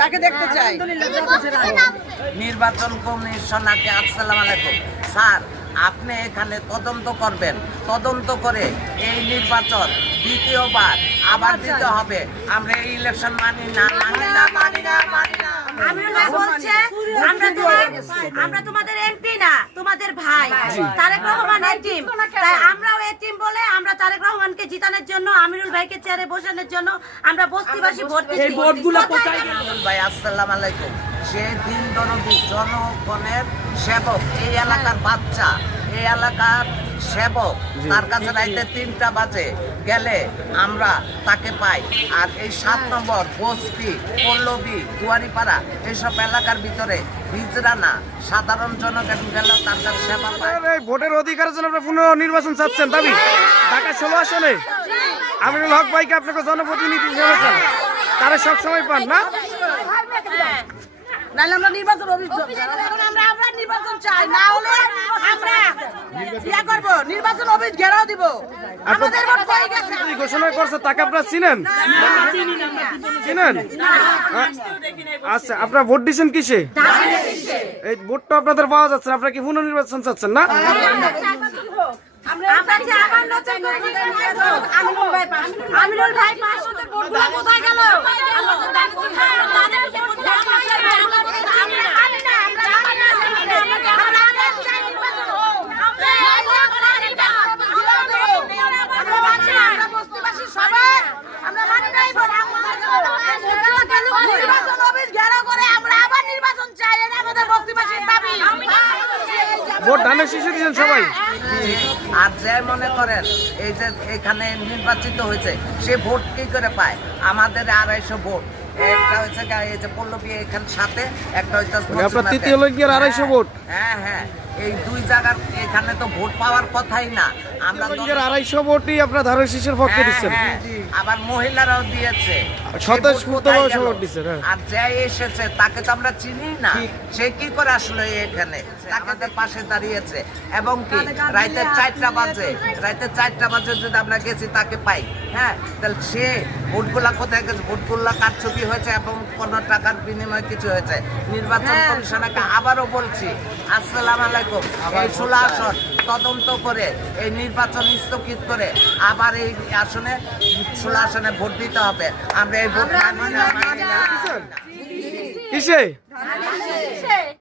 তাকে দেখতে চাই। নির্বাচন কমিশনারকে আসসালাম আলাইকুম। স্যার আপনি এখানে তদন্ত করবেন। তদন্ত করে এই নির্বাচন দ্বিতীয়বার আবার দিতে হবে। আমরা এই ইলেকশন মানি না মানি না মানি না মানি না। আমিরুল ভাই বলছে আমরা তোমার আমরা তোমাদের এমপি না তোমাদের ভাই। তারেক রহমান এটিম তাই আমরাও এটিম বলে আমরা তারেক রহমানকে জিতানোর জন্য আমিরুল ভাইকে চেয়ারে বসানোর জন্য আমরা বস্তিবাসী ভোট দিচ্ছি। ভাই? আসসালাম আলাইকুম। সে দিন জনগণের সেবক এই এলাকার বাচ্চা এই এলাকার সেবক তার কাছে রাইতে তিনটা বাজে। গেলে আমরা তাকে পাই। আর এই সাত নম্বর বস্তি পল্লবী কুয়ারিপাড়া এইসব এলাকার ভিতরে বিজরানা সাধারণ জনগণ গেল তার কাছে সেবা পায়। ভোটের অধিকারের জন্য আপনার পুনঃ নির্বাচন চাচ্ছেন দাবি? ঢাকা ষোলো আসনে। আমিনুল হক ভাইকে আপনাকে জনপ্রতিনিধি ভেবেছেন তারা সবসময় পান না? নাহলে আমরা নির্বাচন আমরা আমরা নির্বাচন চাই না হলে আমরা ইয়া করব নির্বাচন অফিস ঘেরাও দিব আমাদের ভোট হয়ে গেছে ঘোষণা করছে তাকে আপনারা চিনেন চিনেন হ্যাঁ? আচ্ছা আপনারা ভোট দিচ্ছেন কিসে এই ভোটটা আপনাদের পাওয়া যাচ্ছে না আপনারা কি পুনর্নির্বাচন চাচ্ছেন না। আমিনুল ভাই কোথায় গেল আমরা তো জানছি না তাদেরকে ভোট দেওয়া হচ্ছে না। আমরা মানি না আমরা মানি না আমরা আমরা আবার চাই নির্বাচন হোক আমরা আমরা মানি না আমরা বস্তিবাসী সবাই আমরা মানি না এই ভোট নির্বাচন অফিস ঘেরাও করে আমরা আবার নির্বাচন চাই এটা আমাদের বস্তিবাসীর দাবি ভোট ধানের শীষে দিয়েছেন সবাই। আর যে মনে করেন এই যে এখানে নির্বাচিত হয়েছে সে ভোট কি করে পায়? আমাদের আড়াইশো ভোট। একটা হচ্ছে এই যে পল্লবী এখান সাথে একটা হচ্ছে মানে আপনার তৃতীয় লোকের আড়াইশো ভোট। হ্যাঁ হ্যাঁ। এই দুই জায়গার এখানে তো ভোট পাওয়ার কথাই না। আমরা আড়াইশো ভোটই আপনার ধানের শীষের পক্ষে হ্যাঁ, দিচ্ছেন। হ্যাঁ, আবার মহিলারাও দিয়েছে। স্বতঃস্ফূর্তভাবে ভোট কোথায় ভোট গেল? দিচ্ছে, হ্যাঁ। আর যে এসেছে তাকে তো আমরা চিনি না। সে কি করে আসলো এখানে? আমাদের পাশে দাঁড়িয়েছে। এবং কি রাইতে চারটা বাজে। রাইতে চারটা বাজে যদি আমরা গেছি তাকে পাই। হ্যাঁ তাহলে সে ভোটগুলা কোথায় গেছে? ভোটগুলা কারচুপি হয়েছে এবং কোনো টাকার বিনিময়ে কিছু হয়েছে? নির্বাচন কমিশনকে আবারও বলছি আসসালাম আলাইকুম। এই ষোলো আসন তদন্ত করে এই নির্বাচন স্থগিত করে আবার এই আসনে ষোলো আসনে ভোট দিতে হবে। আমরা এই ভোট মানি না